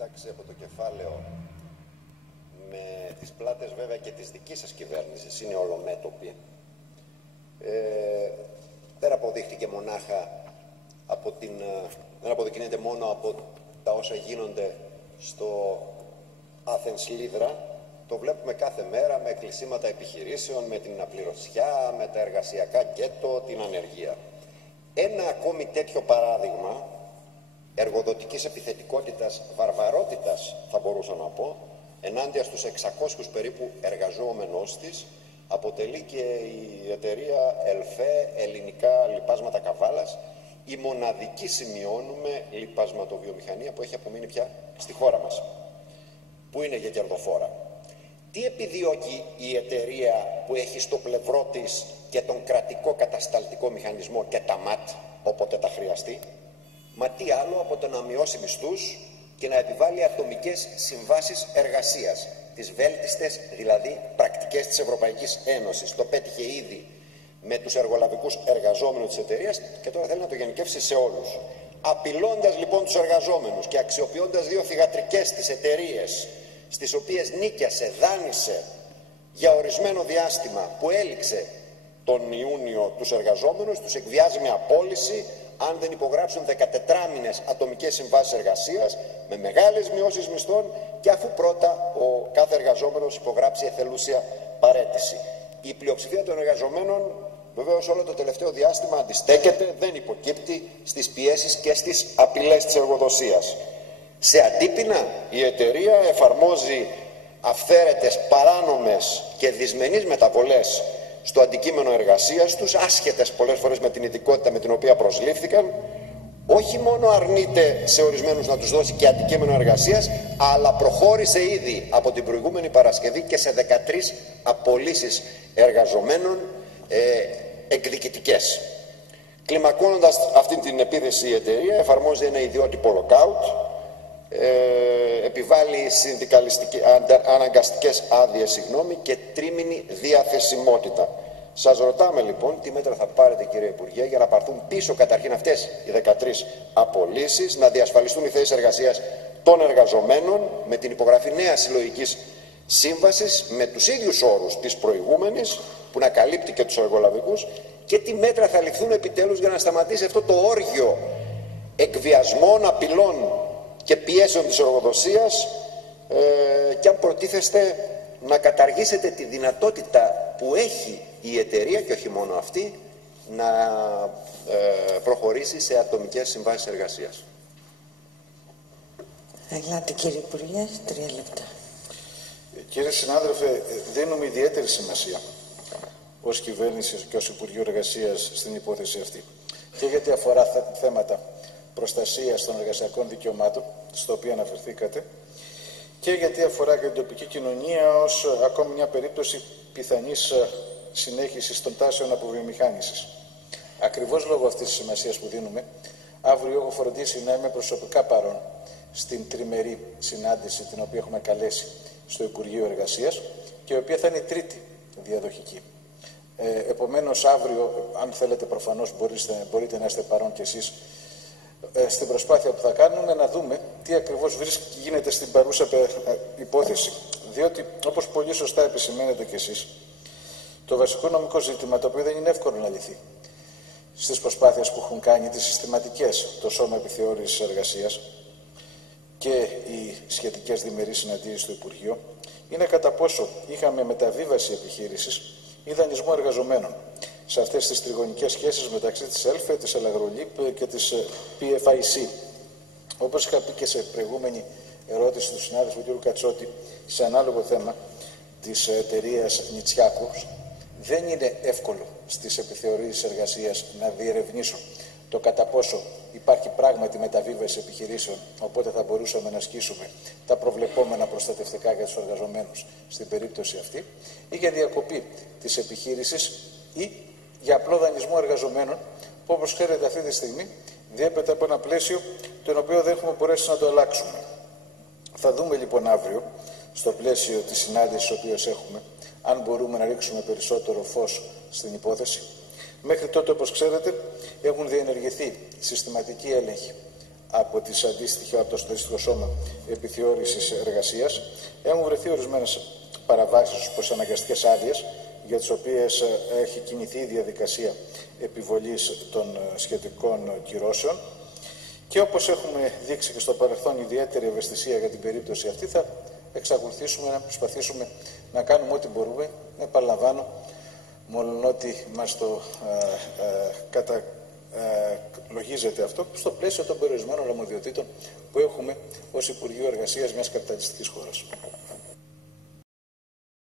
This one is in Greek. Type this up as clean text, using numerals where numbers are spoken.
κοιτάξει από το κεφάλαιο, με τις πλάτες βέβαια και της δικής σας κυβέρνησης, είναι ολομέτωποι. Δεν αποδείχτηκε μονάχα από δεν αποδεικνύεται μόνο από τα όσα γίνονται στο Athens Lydra. Το βλέπουμε κάθε μέρα με κλεισίματα επιχειρήσεων, με την απληρωτιά, με τα εργασιακά γκέτο, την ανεργία. Ένα ακόμη τέτοιο παράδειγμα εργοδοτικής επιθετικότητας, βαρβαρότητας θα μπορούσα να πω, ενάντια στους 600 περίπου εργαζόμενους της, αποτελεί και η εταιρεία ΕΛΦΕ, Ελληνικά Λιπάσματα Καβάλας, η μοναδική, σημειώνουμε, λιπασματοβιομηχανία που έχει απομείνει πια στη χώρα μας, που είναι για κερδοφόρα. Τι επιδιώκει η εταιρεία που έχει στο πλευρό της και τον κρατικό κατασταλτικό μηχανισμό και τα ΜΑΤ όποτε τα χρειαστεί? Μα τι άλλο από το να μειώσει μισθούς και να επιβάλλει ατομικές συμβάσεις εργασίας, τις βέλτιστες δηλαδή πρακτικές της Ευρωπαϊκής Ένωσης. Το πέτυχε ήδη με τους εργολαβικούς εργαζόμενους της εταιρείας και τώρα θέλει να το γενικεύσει σε όλους. Απειλώντας λοιπόν τους εργαζόμενους και αξιοποιώντας δύο θυγατρικές της εταιρείες, στις οποίες νίκιασε, δάνεισε για ορισμένο διάστημα που έληξε τον Ιούνιο τους εργαζόμενους, τους εκβιάζει με απόλυση αν δεν υπογράψουν 14 μήνες ατομικές συμβάσεις εργασίας με μεγάλες μειώσεις μισθών και αφού πρώτα ο κάθε εργαζόμενος υπογράψει εθελούσια παραίτηση. Η πλειοψηφία των εργαζομένων βεβαίως όλο το τελευταίο διάστημα αντιστέκεται, δεν υποκύπτει στις πιέσεις και στις απειλές της εργοδοσίας. Σε αντίπεινα η εταιρεία εφαρμόζει αυθαίρετες, παράνομες και δυσμενείς μεταβολές στο αντικείμενο εργασίας τους, άσχετες πολλές φορές με την ειδικότητα με την οποία προσλήφθηκαν. Όχι μόνο αρνείται σε ορισμένους να τους δώσει και αντικείμενο εργασίας, αλλά προχώρησε ήδη από την προηγούμενη Παρασκευή και σε 13 απολύσεις εργαζομένων εκδικητικές. Κλιμακώνοντας αυτή την επίθεση η εταιρεία εφαρμόζει ένα ιδιότυπο lockout, επιβάλλει αναγκαστικές άδειες και τρίμηνη διαθεσιμότητα. Σας ρωτάμε λοιπόν τι μέτρα θα πάρετε, κύριε Υπουργέ, για να πάρθουν πίσω καταρχήν αυτές οι 13 απολύσεις, να διασφαλιστούν οι θέσεις εργασίας των εργαζομένων με την υπογραφή νέας συλλογικής σύμβασης με τους ίδιους όρους της προηγούμενης που να καλύπτει και τους εργολαβικούς, και τι μέτρα θα ληφθούν επιτέλους για να σταματήσει αυτό το όργιο εκβιασμών, απειλών και πιέσεων της εργοδοσίας, και αν προτίθεστε να καταργήσετε τη δυνατότητα που έχει η εταιρεία και όχι μόνο αυτή να προχωρήσει σε ατομικές συμβάσεις εργασίας. Ελάτε κύριε Υπουργέ, 3 λεπτά. Κύριε συνάδελφε, δίνουμε ιδιαίτερη σημασία ως κυβέρνηση και ως Υπουργείο Εργασίας στην υπόθεση αυτή, και γιατί αφορά θέματα προστασίας των εργασιακών δικαιωμάτων, στο οποίο αναφερθήκατε, και γιατί αφορά και την τοπική κοινωνία ως ακόμη μια περίπτωση πιθανής συνέχισης των τάσεων αποβιομηχάνησης. Ακριβώς λόγω αυτής της σημασίας που δίνουμε, αύριο έχω φροντίσει να είμαι προσωπικά παρόν στην τριμερή συνάντηση την οποία έχουμε καλέσει στο Υπουργείο Εργασίας και η οποία θα είναι η τρίτη διαδοχική. Επομένως αύριο, αν θέλετε προφανώς μπορείτε να είστε παρόν κι εσείς στην προσπάθεια που θα κάνουμε να δούμε τι ακριβώς γίνεται στην παρούσα υπόθεση. Διότι, όπως πολύ σωστά επισημαίνετε κι εσείς, το βασικό νομικό ζήτημα, το οποίο δεν είναι εύκολο να λυθεί στις προσπάθειες που έχουν κάνει τις συστηματικές το Σώμα Επιθεώρησης Εργασίας και οι σχετικές διμερείς συναντήσεις στο Υπουργείο, είναι κατά πόσο είχαμε μεταβίβαση επιχείρησης ή δανεισμό εργαζομένων σε αυτές τις τριγωνικές σχέσεις μεταξύ της ΕΛΦΕ, της Ελαγρολίπ και της PFIC. Όπως είχα πει και σε προηγούμενη ερώτηση του συνάδελφου κ. Κατσότη, σε ανάλογο θέμα της εταιρείας Νιτσιάκους, δεν είναι εύκολο στις επιθεωρήσεις εργασίας να διερευνήσω το κατά πόσο υπάρχει πράγματι μεταβίβαση επιχειρήσεων, οπότε θα μπορούσαμε να ασκήσουμε τα προβλεπόμενα προστατευτικά για τους εργαζομένους στην περίπτωση αυτή, ή για διακοπή της επιχείρησης ή για απλό δανεισμό εργαζομένων, που όπως ξέρετε αυτή τη στιγμή διέπεται από ένα πλαίσιο το οποίο δεν έχουμε μπορέσει να το αλλάξουμε. Θα δούμε λοιπόν αύριο, στο πλαίσιο της συνάντησης οποίας έχουμε, αν μπορούμε να ρίξουμε περισσότερο φως στην υπόθεση. Μέχρι τότε, όπως ξέρετε, έχουν διενεργηθεί συστηματικοί έλεγχοι από το αντίστοιχο σώμα επιθεώρησης εργασίας. Έχουν βρεθεί ορισμένες παραβάσεις προς αναγκαστικές άδειες, για τις οποίες έχει κινηθεί η διαδικασία επιβολής των σχετικών κυρώσεων. Και όπως έχουμε δείξει και στο παρελθόν ιδιαίτερη ευαισθησία για την περίπτωση αυτή, θα εξακολουθήσουμε να προσπαθήσουμε να κάνουμε ό,τι μπορούμε. Επαναλαμβάνω, μόλον ότι μας το λογίζεται αυτό, στο πλαίσιο των περιορισμένων αρμοδιοτήτων που έχουμε ως Υπουργείο Εργασίας μιας καπιταλιστικής χώρας.